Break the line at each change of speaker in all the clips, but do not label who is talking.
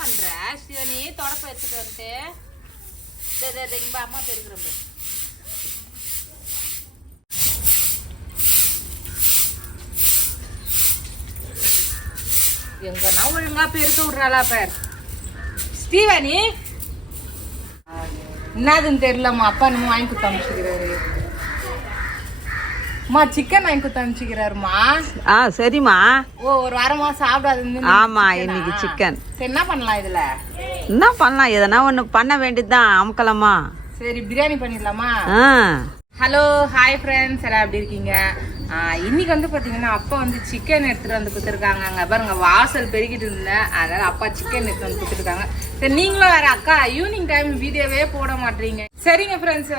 பண்ற? சிவனி தொடப்ப எடுத்துட்டு வந்துட்டு. இங்க அம்மா பெருக்கிறோம் எங்கன்னா ஒழுங்கா பெருக்க விடுறாளா பேர். ஸ்டீவனி? என்னதுன்னு தெரியலம்மா அப்பா நம்ம வாங்கி கொடுத்து அனுப்பிச்சுக்கிறாரு அம்மா சிக்கன் வாங்கி கொடுத்து அனுப்பிச்சுக்கிறாருமா
ஆ சரிம்மா.
ஓ ஒரு வாரமா சாப்பிடாது
ஆமா இன்னைக்கு சிக்கன்
சரி என்ன பண்ணலாம் இதுல?
என்ன பண்ணலாம்? எதனா ஒன்று பண்ண வேண்டியதுதான் அமுக்கலாமா?
சரி பிரியாணி பண்ணிடலாமா? ஹலோ ஹாய் ஃப்ரெண்ட்ஸ் எல்லாம் எப்படி இருக்கீங்க? இன்னைக்கு வந்து பார்த்தீங்கன்னா அப்பா வந்து சிக்கன் எடுத்துட்டு வந்து கொடுத்துருக்காங்க அங்கே பாருங்க வாசல் பெருகிட்டு இருந்தேன் அதனால அப்பா சிக்கன் எடுத்து வந்து கொடுத்துருக்காங்க. சரி நீங்களும் வேற அக்கா ஈவினிங் டைம் வீடியோவே போட மாட்டீங்க. சரிங்க ஃப்ரெண்ட்ஸ்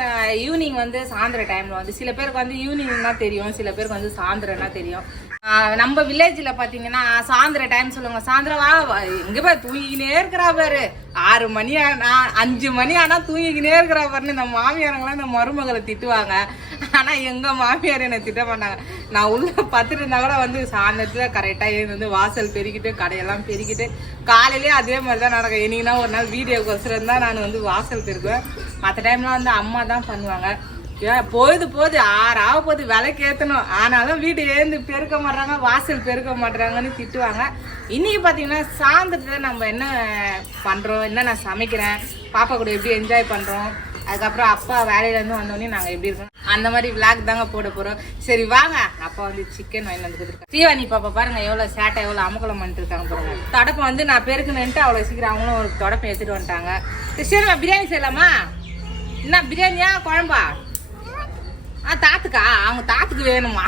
ஈவினிங் வந்து சாயந்தர டைம்ல வந்து சில பேருக்கு வந்து ஈவினிங் தான் தெரியும் சில பேருக்கு வந்து சாயந்தரம்னா தெரியும். நம்ம வில்லேஜில் பார்த்தீங்கன்னா சாயந்தர டைம் சொல்லுவாங்க. சாயந்தரம் வா வா, இங்க பாரு தூங்கிக்கினே இருக்கிறா பாரு. ஆறு மணி ஆனா அஞ்சு மணி ஆனால் தூங்கிக்கினே இருக்கிறா பாருன்னு இந்த மாமியாரங்களாம் இந்த மருமகளை திட்டுவாங்க. ஆனால் எங்கள் மாமியார் என்னை திட்ட மாட்டாங்க. நான் உள்ளே பத்துட்டு இருந்தா கூட வந்து சாயந்தரத்தில் கரெக்டாக எழுந்து வந்து வாசல் பெருக்கிட்டு கடையெல்லாம் பெருக்கிட்டு காலையிலேயே அதே மாதிரி தான் நடக்கும். என்னைக்குனா ஒரு நாள் வீடியோக்கோசரம் தான் நான் வந்து வாசல் பெருக்குவேன். மற்ற டைம்லாம் வந்து அம்மா தான் பண்ணுவாங்க. ஏன் போகுது போகுது. ஆறாவ போகுது. விலைக்கு ஏற்றணும் ஆனாலும் வீடு ஏந்து பெருக்க மாட்றாங்க வாசல் பெருக்க மாட்றாங்கன்னு திட்டுவாங்க. இன்றைக்கி பார்த்தீங்கன்னா சாயந்தரத்தில் நம்ம என்ன பண்ணுறோம் என்ன நான் சமைக்கிறேன் பாப்பா கூட எப்படி என்ஜாய் பண்ணுறோம் அதுக்கப்புறம் அப்பா வேலையிலேருந்து வந்தோடனே நாங்கள் எப்படி இருக்கோம்? அந்த மாதிரி விளாக் தாங்க போட போகிறோம் சரி வாங்க. அப்பா வந்து சிக்கன் வாங்கி வந்து கொடுத்துருக்காங்க தீவானி பாப்பா பாருங்க எவ்வளோ சேட்டை எவ்வளோ அமக்கலம் பண்ணிட்டு இருக்காங்க பாருங்க. தொடப்பை வந்து நான் பெருக்கணுன்ட்டு அவ்வளோ சீக்கிரம் அவங்களும் ஒரு தொடப்பை எடுத்துகிட்டு வந்துட்டாங்க. சரி நான் பிரியாணி செய்யலாமா? என்ன பிரியாணியா குழம்பா? ஆ தாத்துக்கா. அவங்க தாத்துக்கு வேணுமா?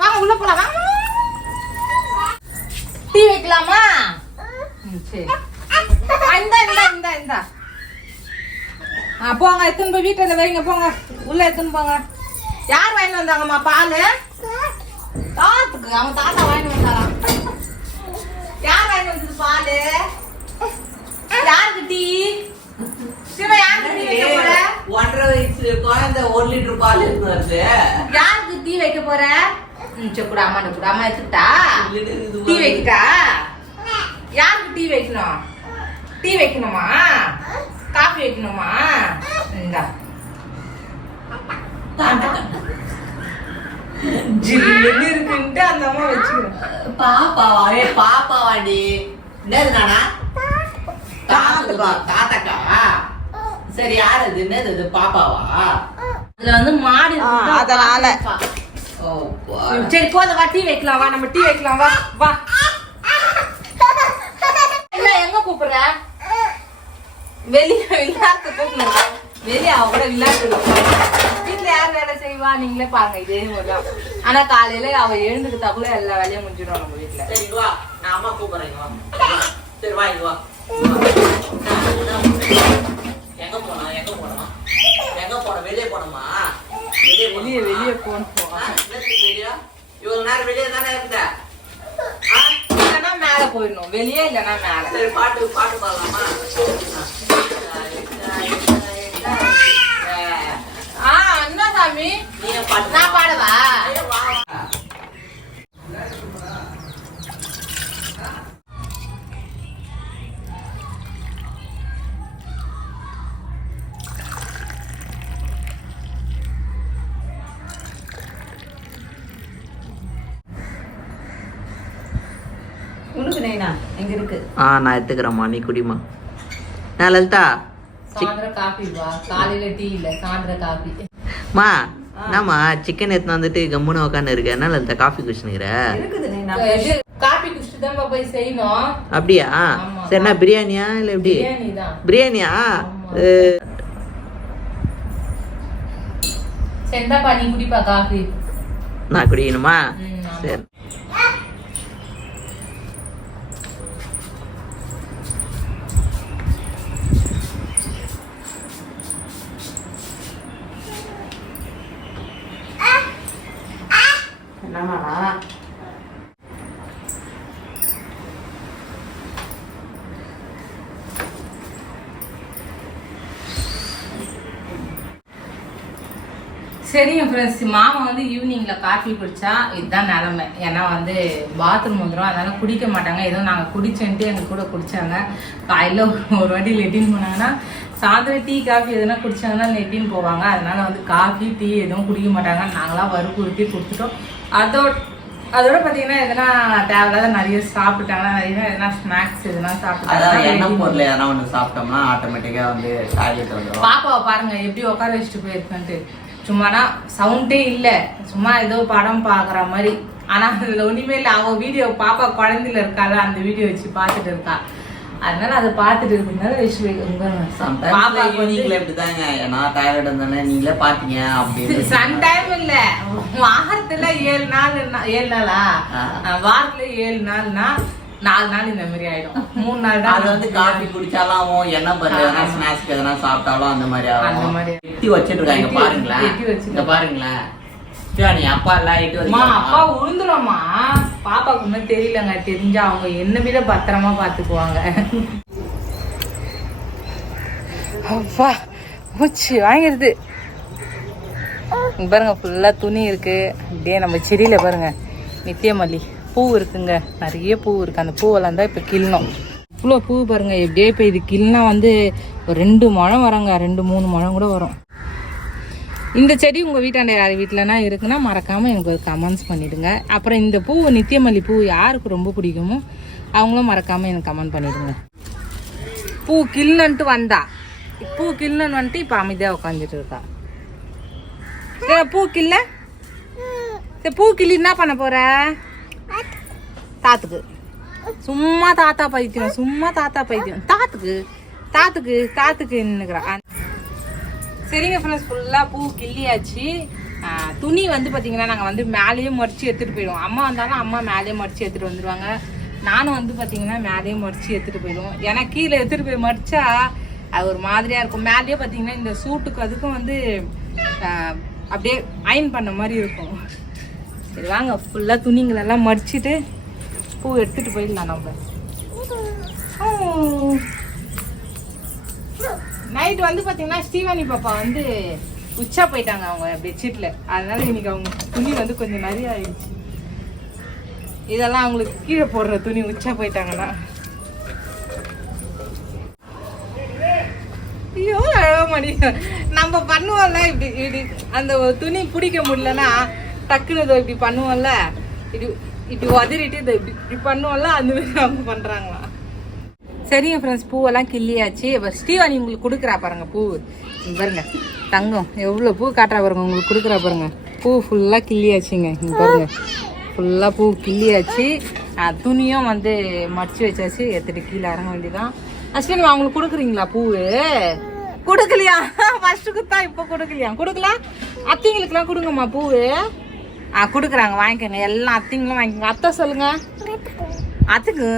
வாங்க உள்ள போலாம். வாங்க. டீ வைக்கலாமா? ம், சரி. ஆ, இந்தா இந்தா இந்தா இந்தா. ஆ போங்க எத்தனை போய் வீட்டில் வைங்க போங்க. உள்ள எத்தனை போங்க. யார் வாங்கிட்டு வந்தாங்கம்மா பால்? தாத்துக்கு. அவங்க தாத்தா வாங்கிட்டு வந்தாராம் யார் வாங்கிட்டு வந்தது பால்? யாருக்கு டீ சிவா யாருக்கு டீ வைக்க போற
ஒன்றரை வயசு குழந்தை ஒரு லிட்டர் பால்
யாருக்கு டீ வைக்க போற? கூட அம்மா கூட அம்மா எடுத்துக்கிட்டா? டீ வைக்கிட்டா? யாருக்கு டீ வைக்கணும்? டீ வைக்கணுமா? காஃபி வைக்கணுமா? இந்தா. ஜில்லுன்னு இருக்குன்ட்டு அந்த அம்மா வச்சுக்கிறேன்
பாப்பாவா ஏ பாப்பாவாடி தாத்தா தாத்தாக்கா? சரி யார் அது? என்னது இது? பாப்பாவா?
அதுல வந்து மாடு
அதனால.
பாப்பா.
ஓ பா.
சரி போதும் வா டீ வைக்கலாம். வா நம்ம டீ வைக்கலாம். வா வா. என்ன எங்க கூப்பிடுற? வெளிய விளையாட்டு கூப்பிடுங்க. வெளிய அவ கூட விளையாட்டு வீட்டுல யார் வேலை செய்வா? நீங்களே பாருங்க இதே மாதிரிதான். ஆனா காலையில அவ எழுந்துக்கிட்டாக்குள்ள எல்லா வேலையும் முடிஞ்சிடும் நம்ம வீட்டுல
சரி வா. நான் அம்மா கூப்பிடுறேன் சரி வா இங்க வா. போனோம் எங்க போனோம் எங்க போனோம் வெளியே போனோமா வெளியே
வெளிய வெளிய போன் போவான்
வெளியே? இவ்வளவு நேரம் வெளியே தானே இருந்த?
மேல போயிடணும். வெளியே இல்லைன்னா மேல.
சரி பாட்டு பாட்டு பாடலாமா?
ஆ என்ன சாமி. நான் பாடவா?
இருக்கு. ஆ நான் எடுத்துக்கிறேம்மா நீ குடிமா நான் லலிதா. மா என்னம்மா சிக்கன் எடுத்து வந்துட்டு கம்முன்னு உட்காந்து இருக்க. என்ன லலிதா காஃபி குடிச்சுனுங்கிற அப்படியா. சரி என்ன பிரியாணியா இல்லை எப்படி? பிரியாணியா? நான் குடிக்கணுமா. சரி. சரி
சரிங்க ஃப்ரெண்ட்ஸ் மாமா வந்து ஈவினிங்ல காஃபி குடிச்சா இதுதான் நிலமை. ஏன்னா வந்து பாத்ரூம் வந்துடும் அதனால குடிக்க மாட்டாங்க. ஏதோ நாங்கள் குடிச்சேன்ட்டு எங்க கூட குடிச்சாங்க. காலையில் ஒரு வாட்டி லெட்டின் போனாங்கன்னா சாயந்தரம் டீ காஃபி எதுனா குடிச்சாங்கன்னா லெட்டின் போவாங்க. அதனால வந்து காஃபி டீ எதுவும் குடிக்க மாட்டாங்க. நாங்களாம் வறுப்பு ஊற்றி கொடுத்துட்டோம் அதோட அதோட பார்த்தீங்கன்னா எதனா தேவையில்லாத நிறைய சாப்பிட்டாங்கன்னா நிறைய எதனா ஸ்நாக்ஸ் எதுனா
அதான் எண்ணெய்
சாப்பிட்டாங்க
பொருள் எதனா ஒன்று சாப்பிட்டோம்னா ஆட்டோமேட்டிக்கா வந்து டாய்லெட் வந்துடும்
பாப்பாவை பாருங்க எப்படி உட்கார வச்சுட்டு போயிருக்கேன்ட்டு சும்மானா சவுண்டே இல்லை. சும்மா ஏதோ படம் பார்க்குற மாதிரி. ஆனா அதுல ஒண்ணுமே இல்லை. அவ வீடியோ பாப்பா குழந்தையில இருக்கால அந்த வீடியோ வச்சு பார்த்துட்டு இருக்கா. அதனால அதை பார்த்துட்டு இருக்கிறதுனால வச்சு
ஈவினிங்ல
வந்து
இப்படிதாங்க. ஏன்னா டாய்லெட் வந்தானே நீங்களே பாத்தீங்க அப்படின்னு
சன் டைம் இல்ல. வாரத்துல ஏழு நாள் என்ன- ஏழு நாளா? வாரத்துல ஏழு நாள்னா நாலு நாள் இந்த மாதிரி ஆயிடும். மூணு நாள் தான்
அது வந்து காஃபி குடிச்சாலும் ஆகும் எண்ணெய் பொருள் எதனா ஸ்நாக்ஸ் எதனா சாப்பிட்டாலும் அந்த மாதிரி
அந்த
ஆகும்.
மாதிரி.
எட்டி வச்சிட்டு இருக்காங்க பாருங்களேன்.
எட்டி.
இங்க பாருங்களேன். சிவானி அப்பா எல்லாம் எட்டி
அம்மா அப்பா
வச்சிருக்காங்க
உழுந்துரும்மா பாப்பாக்கு இன்னும் தெரியலங்க. தெரிஞ்சா அவங்க என்னை விட பத்திரமா பாத்துக்குவாங்க. அப்பா மூச்சு வாங்கிருது இங்க பாருங்க ஃபுல்லா துணி இருக்கு. அப்படியே நம்ம செடியில பாருங்க. நித்தியமல்லி பூ இருக்குங்க. நிறைய பூ இருக்கு. அந்த பூவெல்லாம் தான் இப்ப கிள்ளணும். இவ்வளோ பூ பாருங்க எப்படியே இப்போ இது கிள்னா வந்து ஒரு ரெண்டு முழம் வரங்க. ரெண்டு மூணு முழம் கூட வரும். இந்த செடி உங்கள் வீட்டாண்ட யார் வீட்டிலனா இருக்குன்னா மறக்காமல் எனக்கு ஒரு கமெண்ட்ஸ் பண்ணிடுங்க. அப்புறம் இந்த பூ நித்தியமல்லி பூ யாருக்கு ரொம்ப பிடிக்குமோ அவங்களும் மறக்காமல் எனக்கு கமெண்ட் பண்ணிவிடுங்க பூ கில்லுன்ட்டு வந்தா. பூ கில்லுன்னு வந்துட்டு இப்போ அமைதியாக உட்காந்துட்டு இருக்கா. சரி, பூ கில்ல சரி பூ கிள்ளி என்ன பண்ண போற? தாத்துக்கு. சும்மா தாத்தா பைத்தியம் சும்மா தாத்தா பைத்தியம். தாத்துக்கு தாத்துக்கு தாத்துக்கு நின்னுக்குறான் சரிங்க ஃப்ரெண்ட்ஸ் ஃபுல்லாக பூ கிள்ளியாச்சு. துணி வந்து பார்த்தீங்கன்னா நாங்கள் வந்து மேலேயே மறித்து எடுத்துகிட்டு போயிடுவோம். அம்மா வந்தாலும் அம்மா மேலேயே மடிச்சு எடுத்துகிட்டு வந்துடுவாங்க நானும் வந்து பார்த்தீங்கன்னா மேலேயே மறித்து எடுத்துகிட்டு போயிடுவோம். ஏன்னா கீழே எடுத்துகிட்டு போய் மடிச்சா அது ஒரு மாதிரியாக இருக்கும். மேலேயே பார்த்தீங்கன்னா இந்த சூட்டுக்கு அதுக்கும் வந்து அப்படியே அயன் பண்ண மாதிரி இருக்கும். சரி வாங்க. ஃபுல்லாக துணிங்களெல்லாம் மடிச்சுட்டு பூ எடுத்துகிட்டு போயிடலாம் நம்ம. ஓ. நைட் வந்து பாத்தீங்கன்னா ஸ்ரீவாணி பாப்பா வந்து உச்சா போயிட்டாங்க அவங்க பெட்ஷீட்ல அதனால இன்னைக்கு அவங்க துணி வந்து கொஞ்சம் நிறைய ஆயிடுச்சு. இதெல்லாம் அவங்களுக்கு கீழே போடுற துணி உச்சா போயிட்டாங்கன்னா. ஐயோ அழக மாட்டேங்க நம்ம பண்ணுவோம்ல இப்படி இப்படி அந்த துணி பிடிக்க முடியலன்னா டக்குன்னு இதை இப்படி பண்ணுவோம்ல. இப்படி இப்படி உதறிட்டு இதை இப்படி இப்படி பண்ணுவோம்ல அந்த மாதிரி அவங்க பண்றாங்களா? சரிங்க ஃப்ரெண்ட்ஸ் பூவெல்லாம் கிள்ளியாச்சு. இப்போ ஸ்ரீவாணி உங்களுக்கு கொடுக்குறா பாருங்க பூ. பாருங்க. தங்கம் எவ்வளோ பூ காட்டுறா பாருங்க உங்களுக்கு கொடுக்குறா பாருங்க. பூ ஃபுல்லாக கிள்ளியாச்சுங்க. பாருங்க. ஃபுல்லாக பூ கிள்ளியாச்சு. துணியும் வந்து மடிச்சு வச்சாச்சு. எடுத்துட்டு கீழே இறங்க வேண்டியதான் அஸ்வினி அவங்களுக்கு கொடுக்குறீங்களா பூவு? கொடுக்கலையா? ஃபர்ஸ்ட் கொடுத்தா இப்போ கொடுக்கலையா? கொடுக்கல? அத்திங்களுக்குலாம் கொடுங்கம்மா பூவு. ஆ கொடுக்குறாங்க. வாங்கிக்கோங்க. எல்லாம் அத்திங்களும் வாங்கிக்கோங்க. அத்தை சொல்லுங்க. அதுக்கு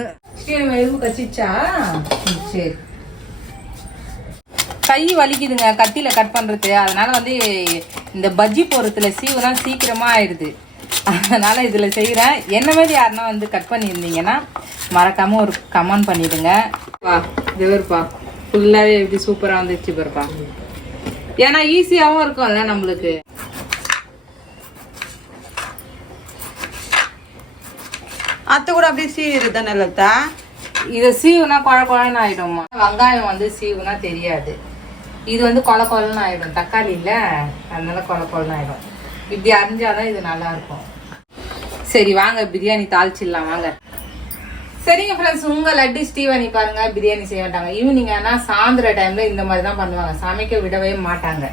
சரி எதுவும் கச்சிச்சா ம், சரி. கை வலிக்குதுங்க கத்தியில் கட் பண்ணுறது அதனால் வந்து இந்த பஜ்ஜி போடுறதுல சீவுனா சீக்கிரமாக ஆயிடுது. அதனால் இதில் செய்கிறேன் என்ன மாதிரி யாருன்னா வந்து கட் பண்ணியிருந்தீங்கன்னா மறக்காமல் ஒரு கமெண்ட் பண்ணிவிடுங்க வா இதுவருப்பா ஃபுல்லாகவே எப்படி சூப்பராக வந்துச்சு பாருப்பா. ஏன்னா ஈஸியாவும் இருக்கும்ல நம்மளுக்கு.
அத்தை கூட அப்படியே சீவிடு தானே லதா
இதை சீவுனா குழ குழன்னு ஆயிடும்மா. வெங்காயம் வந்து சீவுனா தெரியாது. இது வந்து கொல கொலன்னு ஆயிடும். தக்காளி இல்லை அதனால கொல கொலன்னு ஆயிடும். இப்படி அரிஞ்சாதான் இது நல்லா இருக்கும். சரி வாங்க பிரியாணி தாளிச்சிடலாம் வாங்க. சரிங்க ஃப்ரெண்ட்ஸ் உங்கள் லட்டு ஸ்டீவனி பாருங்க பிரியாணி செய்ய மாட்டாங்க. ஈவினிங் ஆனால் சாயந்தர டைம்ல இந்த மாதிரி தான் பண்ணுவாங்க. சமைக்க விடவே மாட்டாங்க.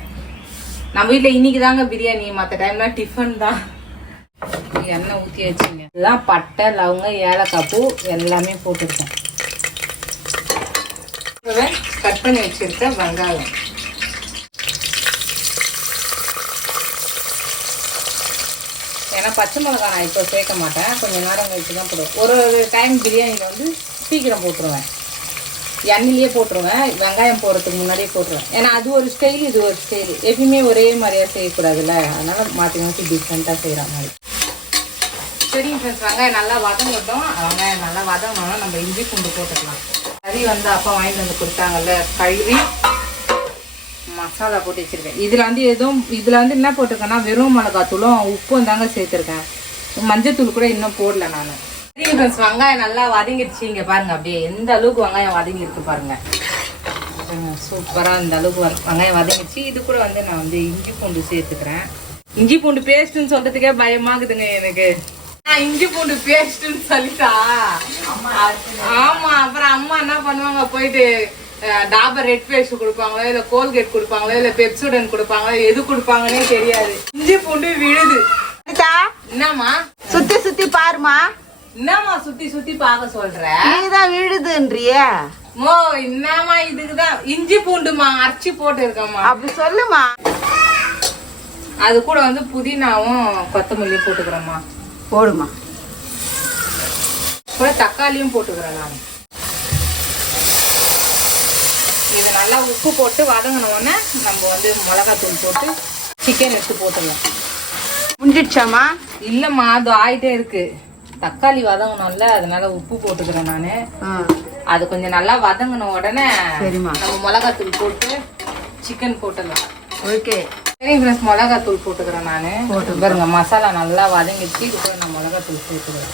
நம்ம வீட்டில் இன்னைக்கு தாங்க பிரியாணி மற்ற டைம்ல டிஃபன் தான். எண்ணெய் ஊற்றி வச்சுங்க. எல்லாம் பட்டை லவங்க ஏலக்காய் பூ எல்லாமே போட்டுருக்கேன். கட் பண்ணி வச்சுருக்க வெங்காயம். ஏன்னா பச்சை மிளகா நான் இப்போ சேர்க்க மாட்டேன். கொஞ்சம் நேரம் கழிச்சு தான் போடுவேன். ஒரு ஒரு டைம் பிரியாணியில் வந்து சீக்கிரம் போட்டுருவேன். எண்ணெயிலேயே போட்டுருவேன். வெங்காயம் போடுறதுக்கு முன்னாடியே போட்டுருவேன். ஏன்னா அது ஒரு ஸ்டைல் இது ஒரு ஸ்டைல் எப்பயுமே ஒரே மாதிரியா செய்யக்கூடாதுல்ல. அதனால மாற்றி மாற்றி டிஃப்ரெண்ட்டாக செய்கிற மாதிரி. சரிங்க ஃப்ரெண்ட்ஸ் வெங்காயம் நல்லா வதங்கட்டும் வெங்காயம் நல்லா வதங்கணும் நம்ம இஞ்சி பூண்டு போட்டுக்கலாம். கறி வந்து அப்பா வாங்கிட்டு வந்து கொடுத்தாங்கல்ல கழுவி மசாலா போட்டு வச்சிருக்கேன். இதில் வந்து எதுவும் இதில் வந்து என்ன போட்டிருக்கேன்னா வெறும் மிளகாத்தூளும் உப்பும் தாங்க சேர்த்துருக்கேன். மஞ்சத்தூள் கூட இன்னும் போடல நான். ஃப்ரெண்ட்ஸ் வெங்காயம் நல்லா வதங்கிடுச்சு. இங்கே பாருங்கள் அப்படியே எந்த அளவுக்கு வெங்காயம் வதங்கி இருக்கு பாருங்கள் சூப்பராக இந்த அளவுக்கு வெங்காயம் வதங்கிடுச்சு. இது கூட வந்து நான் வந்து இஞ்சி பூண்டு சேர்த்துக்கிறேன். இஞ்சி பூண்டு பேஸ்ட்டுன்னு சொல்கிறதுக்கே பயமாகுதுங்க எனக்கு. இஞ்சி பூண்டு பேஸ்ட்னு சொல்லிட்டா. ஆமா அப்புறம் அம்மா என்ன பண்ணுவாங்க? போயிட்டு டாபர் ரெட் பேஸ்ட் கொடுப்பாங்களோ இல்ல கோல்கேட் கொடுப்பாங்களோ இல்ல பெப்சுடன் கொடுப்பாங்களோ எது கொடுப்பாங்கன்னே தெரியாது. இஞ்சி பூண்டு விழுது. என்னம்மா?
சுத்தி சுத்தி பாருமா
என்னம்மா சுத்தி சுத்தி பார்க்க சொல்ற?
நீதான் விழுதுன்றிய.
மோ என்னம்மா இதுக்குதான்? இஞ்சி பூண்டுமா அரைச்சி போட்டு இருக்கம்மா
அப்படி சொல்லுமா
அது கூட வந்து புதினாவும் கொத்தமல்லியும் போட்டுக்கிறேம்மா.
போடுமா.
கூட தக்காளியும் போட்டுக்கிறேன் நான். இது நல்லா உப்பு போட்டு வதங்கின உடனே நம்ம வந்து மிளகாத்தூள் போட்டு சிக்கன் எடுத்து போட்டுடலாம்
முடிஞ்சிடுச்சாமா
இல்லைம்மா அது ஆயிட்டே இருக்கு. தக்காளி வதங்கணும்ல அதனால உப்பு போட்டுக்கிறேன் நான். அது கொஞ்சம் நல்லா வதங்கின உடனே
சரிம்மா.
நம்ம மிளகாத்தூள் போட்டு சிக்கன் போட்டுடலாம்
ஓகே.
சரி ஃப்ரெண்ட்ஸ் மிளகாத்தூள் போட்டுக்கிறேன் நான். பாருங்க மசாலா நல்லா வதங்கிடுச்சு. இது கூட நான் மிளகாத்தூள் சேர்த்துக்கிறேன்.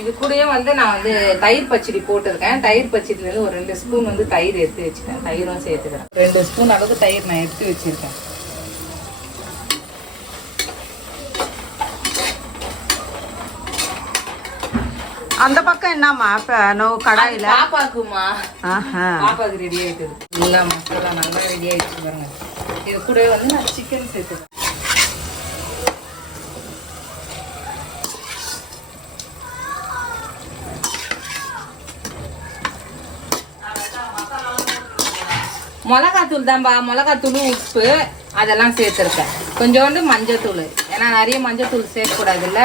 இது கூடயே வந்து நான் வந்து தயிர் பச்சடி போட்டிருக்கேன். தயிர் பச்சடில இருந்து ஒரு ரெண்டு ஸ்பூன் வந்து தயிர் எடுத்து வச்சுட்டேன் தயிரும் சேர்த்துக்கிறேன். ரெண்டு ஸ்பூன் அளவுக்கு தயிர் நான் எடுத்து வச்சிருக்கேன்.
அந்த பக்கம் என்னம்மா? நோ கடாயில.
பாப்பாக்குமா.
ஆஹா.
பாப்பாக்கு ரெடி ஆயிட்டுது. நல்லா மசாலா நல்லா ரெடி ஆயிடுச்சு பாருங்க. இது கூடவே வந்து நான் சிக்கன் சேர்த்துக்கிறேன் மிளகாத்தூள் தான்பா மிளகாத்தூள் உப்பு அதெல்லாம் சேர்த்துருக்கேன். கொஞ்சோண்டு மஞ்சத்தூள். ஏன்னா நிறைய மஞ்சத்தூள் சேர்க்கக்கூடாதுல்ல.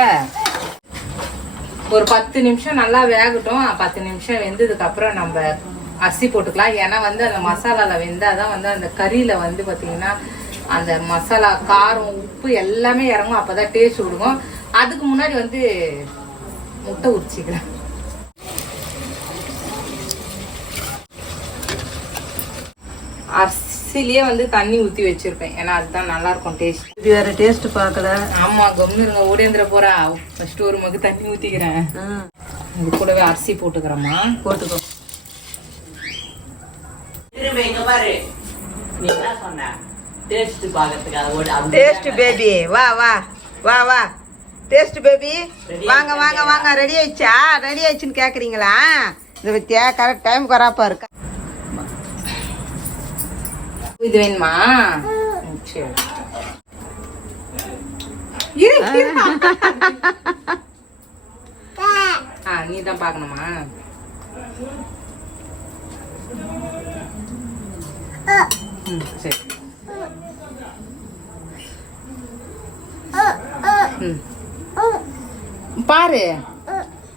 ஒரு பத்து நிமிஷம் நல்லா வேகட்டும். பத்து நிமிஷம் வெந்ததுக்கு அப்புறம் நம்ம அரிசி போட்டுக்கலாம். ஏன்னா வந்து அந்த மசாலால வெந்தாதான் வந்து அந்த கறியில வந்து பாத்தீங்கன்னா அந்த மசாலா காரம் உப்பு எல்லாமே இறங்கும். அப்பதான் டேஸ்ட் விடுவோம் அதுக்கு முன்னாடி வந்து முட்டை உரிச்சிக்கிறேன் அரிசிலேயே வந்து தண்ணி ஊத்தி வச்சிருப்பேன். ஏன்னா அதுதான் நல்லா இருக்கும் டேஸ்ட்
இது வேற டேஸ்ட் பார்க்கல.
ஆமா கம்னு இருங்க ஓடேந்திர போறா. ஃபர்ஸ்ட் ஒரு மகு தண்ணி ஊத்திக்கிறேன். இது கூடவே அரிசி போட்டுக்கிறேம்மா.
போட்டுக்கோ.
திரும்ப இங்க பாரு. நீ என்ன சொன்ன? டேஸ்ட்
பேபி வா வா. வா வா. டேஸ்ட் பேபி வாங்க வாங்க வாங்க. ரெடி ஆயிடுச்சா? ரெடி ஆயிடுச்சுன்னு கேக்குறீங்களா? இந்த பத்தியா? கரெக்ட் டைம் வராப்பா இருக்கா.
இது வேணுமா? சரி. ஆ நீ தான் பார்க்கணுமா? ம் சரி. ம். பாரு.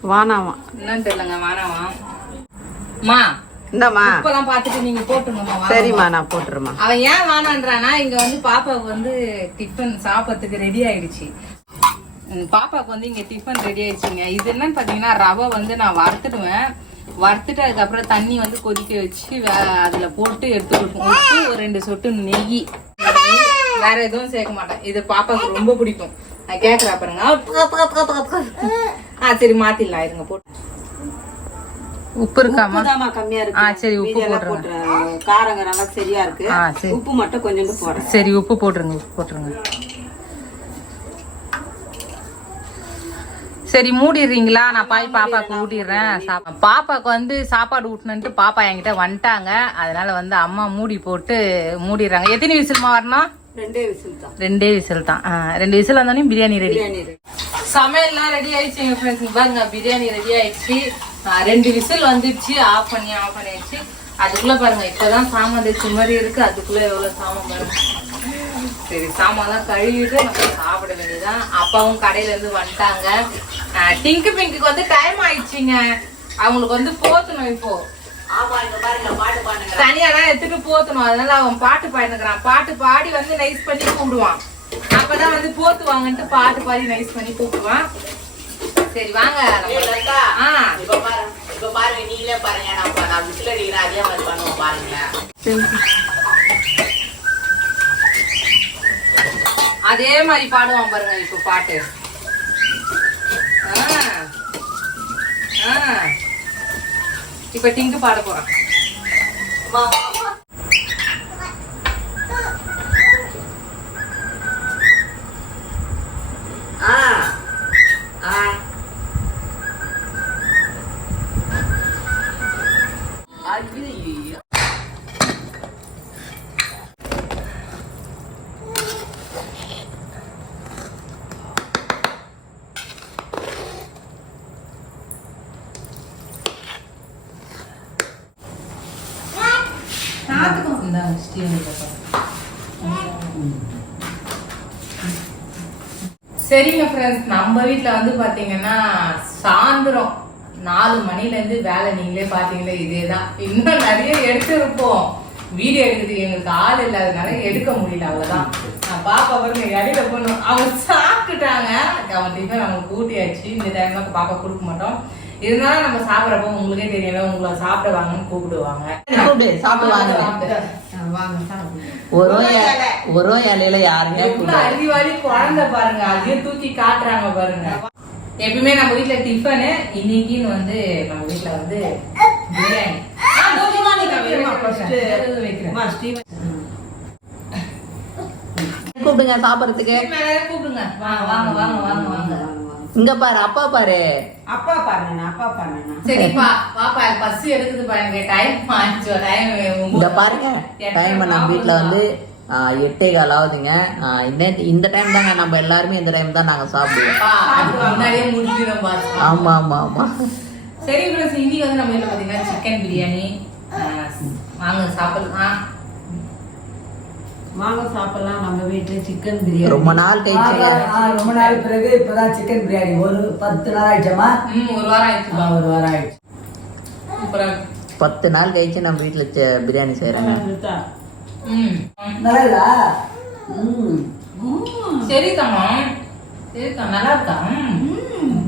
வானாமா
என்னன்னு தெரியலங்க வேணாமா மா.
இந்தாம்மா.
இப்பெல்லாம் பார்த்துட்டு நீங்க போட்டுங்கம்மா.
சரிம்மா நான் போட்டுருமா
அவன் ஏன் வேணான்றானா இங்க வந்து பாப்பாவுக்கு வந்து டிஃபன் சாப்பிட்றதுக்கு ரெடி ஆயிடுச்சு. ம், பாப்பாவுக்கு வந்து இங்க டிஃபன் ரெடி ஆயிடுச்சுங்க. இது என்னன்னு பாத்தீங்கன்னா ரவை வந்து நான் வறுத்துடுவேன். வறுத்துட்டு அதுக்கப்புறம் தண்ணி வந்து கொதிக்க வச்சு வே- அதுல போட்டு எடுத்து கொடுப்போம். உப்பு ஒரு ரெண்டு சொட்டு நெய். வேற எதுவும் சேர்க்க மாட்டேன். இது பாப்பாவுக்கு ரொம்ப பிடிக்கும். நான் கேக்குறா பாருங்க. ஆ சரி மாத்திடலாம். இருங்க போட்டு. உப்பு இருக்காமா
உப்புதாம்மா கம்மியா
ஆ, சரி, உப்பு போட்டுருங்க.
போட்டுரு. காரங்க நல்லா சரியா இருக்கு.
ஆ சரி.
உப்பு மட்டும் கொஞ்சோண்டு போடுறேன்.
சரி உப்பு போட்டுருங்க உப்பு போட்டுருங்க. சரி மூடிடுறீங்களா? நான் போய் பாப்பாக்கு ஊட்டிடுறேன் சாப்பா- பாப்பாக்கு வந்து சாப்பாடு ஊட்டணுன்ட்டு பாப்பா என்கிட்ட வந்துட்டாங்க. அதனால வந்து அம்மா மூடி போட்டு மூடிடுறாங்க. எத்தனை விசில்மா வரணும்?
ரெண்டே விசில் தான்
ரெண்டே விசில் தான் ரெண்டு விசில் வந்தோடனே பிரியாணி ரெடி. சமையல்லாம் ரெடி ஆயிடுச்சு எங்க ஃப்ரெண்ட்ஸ் பாருங்க பிரியாணி ரெடி ஆயிடுச்சு. ரெண்டு விசில் வந்துடுச்சு ஆஃப் பண்ணி ஆஃப் பண்ணிடுச்சு அதுக்குள்ள பாருங்க இப்பதான் சாமான் தைச்ச மாதிரி இருக்கு. அதுக்குள்ள எவ்வளவு சாமான் பாருங்க. சரி சாமான்லாம் கழுவிட்டு நம்ம சாப்பிட வேண்டியதுதான். அப்பாவும் கடையில இருந்து வந்துட்டாங்க. டிங்கு பிங்குக்கு வந்து டைம் ஆயிடுச்சுங்க. அவங்களுக்கு வந்து போத்தணும் இப்போ.
பாடுங்க
தனியா தான் எடுத்துட்டு போத்தணும். அதனால அவன் பாட்டு பாடினுக்கிறான். பாட்டு பாடி வந்து நைஸ் பண்ணி கூப்பிடுவான். அப்பதான் வந்து போத்து வாங்கன்ட்டு பாட்டு பாடி நைஸ் பண்ணி கூப்பிடுவான். சரி வாங்க.
இப்ப பாரு இப்ப பாருங்க நீங்களே பாருங்க. நான் நான் விசில் அடிக்கிறேன் அதே மாதிரி பண்ணுவோம் பாருங்களேன்.
அதே மாதிரி பாடுவான் பாருங்க இப்போ பாட்டு. இப்ப டிங்கு பாட போறான்
ஆ ஆ ஐயோ
இந்தாங்க, ஸ்டீவன் பாப்பா. சரிங்க ஃப்ரெண்ட்ஸ் நம்ம வீட்ல வந்து பாத்தீங்கன்னா சாயந்தரம் நாலு மணில இருந்து வேலை நீங்களே பாத்தீங்களே இதேதான். இன்னும் நிறைய எடுத்திருப்போம். வீடியோ எடுக்கிறதுக்கு எங்களுக்கு ஆள் இல்லாதனால எடுக்க முடியல அவ்வளவுதான். நான் பாப்பா பாருங்க இடையில போனோம் அவங்க சாப்பிட்டுட்டாங்க. அவங்க டிஃபன் அவங்க கூட்டியாச்சு. இந்த டைம்ல பாப்பா கொடுக்க மாட்டோம். இருந்தாலும் நம்ம சாப்பிட்றப்போ உங்களுக்கே தெரியல உங்களை சாப்பிட வாங்கன்னு கூப்பிடுவாங்க.
கூப்பிடு சாப்பிடுவாங்க ஒரு இலை- ஒரு இலையில யாருமே.
அறிவாளி குழந்தை பாருங்க. அதையும் தூக்கி காட்டுறாங்க பாருங்க. எப்பயுமே நம்ம வீட்ல டிஃபனு இன்னைக்குன்னு வந்து நம்ம வீட்ல வந்து பிரியாணி.
கூப்பிடுங்க சாப்பிடறதுக்கு.
கூப்பிடுங்க. வாங்க வாங்க வாங்க வாங்க வாங்க.
இங்க பாரு அப்பா பாரு.
அப்பா பாருண்ணா அப்பா பாருண்ணா
சரிப்பா பாப்பா பஸ் எடுக்குது பாருங்க. டைம் ஆச்சு டைம்
இங்க பாருங்க டைம் நம்ம வீட்ல வந்து எட்டே கால் ஆகுதுங்க. இந்த இந்த டைம் தாங்க நம்ம எல்லாருமே இந்த டைம் தான் நாங்க சாப்பிடுவோம்.
முன்னாடியே முடிஞ்சிடும் பாஸ்
ஆமா ஆமா ஆமா.
சரி இன்னைக்கு வந்து நம்ம வீட்டில் பார்த்தீங்கன்னா சிக்கன் பிரியாணி. வாங்க சாப்பிடலாம்.
வாங்க சாப்பிடலாம். நம்ம வீட்டுல சிக்கன் பிரியாணி
ரொம்ப நாள்
ரொம்ப நாள் பிறகு இப்பதான் சிக்கன் பிரியாணி ஒரு பத்து நாள் ஆயிடுச்சம்மா?
ஒரு வாரம்
ஆ,
ஆயிடுச்சுப்பா
ஒரு வாரம் ஆயிடுச்சு.
அப்புறம்?
பத்து நாள் கழிச்சு நம்ம வீட்டுல ச- பிரியாணி செய்யறாங்க
ம்
நல்லா இல்ல
ம்.
சரி தம்மா சரி தம் நல்லா இருக்கா ம்.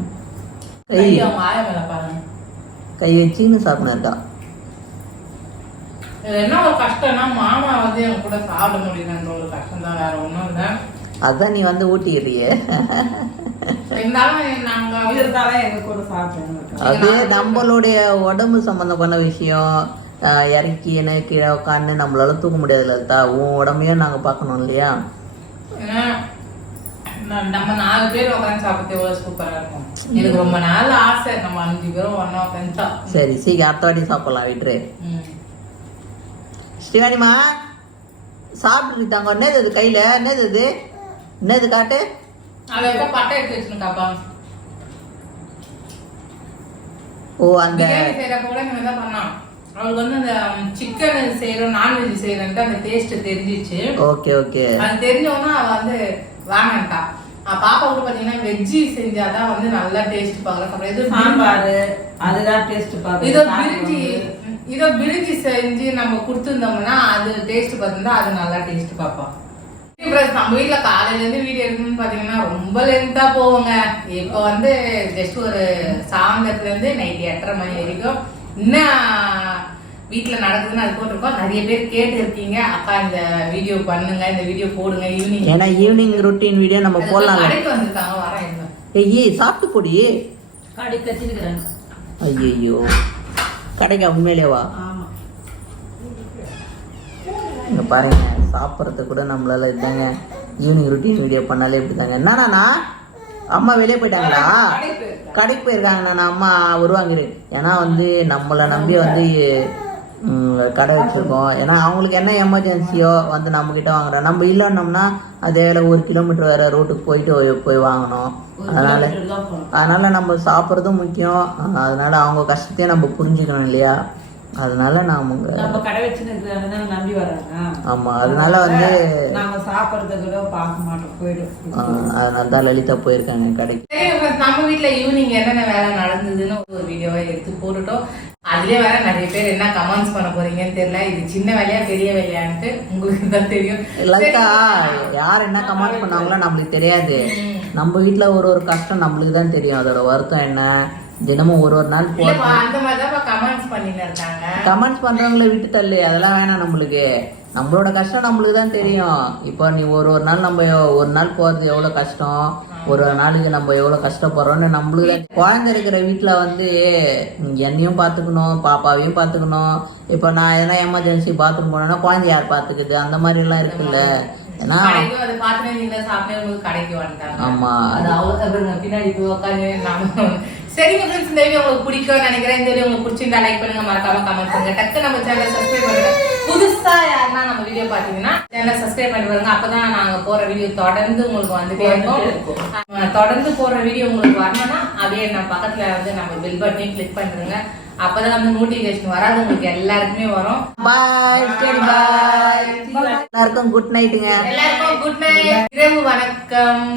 கை.
வச்சுன்னு சாப்பிடுறா
இதுல என்ன ஒரு கஷ்டம்னா மாமா வந்து என் கூட சாப்பிட முடியலன்ற ஒரு கஷ்டம் தான் வேற ஒண்ணும் இல்ல.
அதான் நீ வந்து ஊட்டிடுறிய
இருந்தாலும் நாங்க
இருந்தாலும் எங்க கூட சாப்பிடுங்க
அது நம்மளுடைய உடம்பு சம்பந்தமான விஷயம் ஆஹ் இறக்கின்னு கீழே உட்காந்து நம்மளால தூக்க முடியாதுல்ல தா உன் உடம்பையும் நாங்க பார்க்கணும் இல்லையா?
நம்ம நாலு பேர் உட்காந்து சாப்பிட்டு எவ்வளவு சூப்பரா இருக்கும். எனக்கு ரொம்ப நாள் ஆசை நம்ம அஞ்சு பேரும் ஒண்ணா உட்காந்து
சரி சீக்கிரம் அடுத்த வாட்டி சாப்பிடலாம் விட்டுரு. ஸ்ரீவாணிமா சாப்பிட்டு தாங்க என்னது இது கையில? என்னது இது? என்னது காட்டு?
பட்டை எடுத்து வச்சுருக்காப்பா
ஓ அந்த
அவளுக்கு வந்து அந்த சிக்கன் செய்யறோம் நான்வெஜ் செய்யறன்ட்டு அந்த டேஸ்ட் தெரிஞ்சிச்சு.
Okay okay.
அது தெரிஞ்சவொன்னா அவ வந்து வேணான்ட்டா பாப்பா கூட பாத்தீங்கன்னா வெஜ்ஜி செஞ்சாதான் வந்து நல்லா டேஸ்ட் அப்புறம் இது
சாம்பார் அதுதான் டேஸ்ட்
இதோ
பாக்க
பிரிஞ்சி இதோ பிரிஞ்சி செஞ்சு நம்ம கொடுத்துருந்தோம்னா அது டேஸ்ட் பார்த்துருந்தா அது நல்லா டேஸ்ட் பார்ப்போம் அப்புறம் நம்ம வீட்ல காலையில இருந்து வீடியோ எடுக்கணும்னு பாத்தீங்கன்னா ரொம்ப லென்த்தா போவோங்க இப்போ வந்து ஜஸ்ட் ஒரு சாயந்தரத்துல இருந்து நைட் எட்டரை மணி வரைக்கும் இன்னும் வீட்ல நடக்குதுன்னு அது போட்டிருக்கோம். நிறைய பேர் கேட்டு இருக்கீங்க. அக்கா இந்த வீடியோ பண்ணுங்க இந்த வீடியோ போடுங்க ஈவினிங்
ஏன்னா ஈவினிங் ரொட்டீன் வீடியோ நம்ம போடலாம்ல.
கடைக்கு வந்திருக்காங்க வரேன்.
ஏய் சாப்பிட்டு போடி.
கடி கச்சிருக்கிறேன்
ஐயோ கடைக்கா உண்மையிலேவா? இங்க பாருங்க சாப்பிட்றது கூட நம்மளால இதாங்க. ஈவினிங் ரொட்டீன் வீடியோ பண்ணாலே இப்படிதாங்க. என்னண்ணா அம்மா வெளியே போயிட்டாங்களா? கடைக்கு போயிருக்காங்கண்ணா அம்மா வருவாங்க. ஏன்னா வந்து நம்மளை நம்பி வந்து கடை வச்சிருக்கோம். ஏன்னா அவங்களுக்கு என்ன எமர்ஜென்சியோ வந்து நம்ம கிட்ட வாங்குறோம். நம்ம இல்லைன்னோம்னா அதே வேலை ஒரு கிலோமீட்டர் வேற ரோட்டுக்கு போயிட்டு போய்- வாங்கணும். அதனால அதனால நம்ம சாப்பிட்றதும் முக்கியம். அதனால அவங்க கஷ்டத்தையும் நம்ம புரிஞ்சுக்கணும் இல்லையா? அதனால நாம
நம்ம கடை வச்சுன்னு நம்பி வர்றாங்க
ஆமா அதனால வந்து
நாங்க சாப்பிடறத கூட பார்க்க மாட்டோம். போயிடும்
அதனால தான் லலிதா போயிருக்காங்க கடைக்கு.
நம்ம வீட்ல ஈவினிங் என்னென்ன வேலை நடந்ததுன்னு ஒரு வீடியோவை எடுத்து போட்டுட்டோம். அதுலயே வேற நிறைய பேர் என்ன கமெண்ட்ஸ் பண்ண போறீங்கன்னு தெரியல. இது சின்ன வேலையா பெரிய வேலையான்ட்டு உங்களுக்கு தான் தெரியும்.
லைட்டா யார் என்ன கமெண்ட் பண்ணாங்களோ நம்மளுக்கு தெரியாது. நம்ம வீட்ல ஒரு ஒரு கஷ்டம் நம்மளுக்கு தான் தெரியும். அதோட வருத்தம் என்ன? தினமும் ஒரு ஒரு நாள் போ
இல்லப்பா, அந்த மாதிரி தான் கமெண்ட்ஸ்
பண்றவங்கள விட்டு தள்ளு. அதெல்லாம் வேணாம் நம்மளுக்கு. நம்மளோட கஷ்டம் நம்மளுக்கு தான் தெரியும். இப்போ நீ ஒரு ஒரு நாள் நம்ம ஒரு நாள் போறது எவ்வளவு கஷ்டம்? ஒரு நாளுக்கு நம்ம எவ்வளவு கஷ்டப்படுறோம்னு நம்மளுக்கு குழந்தை இருக்கிற வீட்டுல வந்து என்னையும் பாத்துக்கணும் பாப்பாவையும் பாத்துக்கணும். இப்போ நான் எதனா எமர்ஜென்சி பாத்ரூம் போனேன்னா குழந்தை யார் பாத்துக்குது? அந்த மாதிரி எல்லாம் இருக்குல்ல. ஆமா.
அது பின்னாடி போய் உட்காந்து சரிங்க ஃப்ரெண்ட்ஸ் இந்த வீடியோ உங்களுக்கு பிடிக்கும்னு நினைக்கிறேன். இந்த வீடியோ உங்களுக்கு பிடிச்சிருந்தா லைக் பண்ணுங்க. மறக்காம கமெண்ட் பண்ணுங்க. டக்கு நம்ம சேனலை சப்ஸ்கிரைப் பண்ணுங்க. புதுசா யாருன்னா நம்ம வீடியோ பாத்தீங்கன்னா சேனலை சப்ஸ்கிரைப் பண்ணி பாருங்க அப்பதான் நாங்க போற வீடியோ தொடர்ந்து உங்களுக்கு வந்துட்டே இருக்கும். தொடர்ந்து போற வீடியோ உங்களுக்கு வரணும்னா அதே நம்ம பக்கத்துல வந்து நம்ம பெல் பட்டனையும் கிளிக் பண்ணுங்க அப்பதான் வந்து நோட்டிபிகேஷன் வராது. உங்களுக்கு எல்லாருக்குமே வரும்.
பாய் சரி பாய் எல்லாருக்கும் குட் நைட்டுங்க
எல்லாருக்கும் குட் நைட் இரவு வணக்கம்.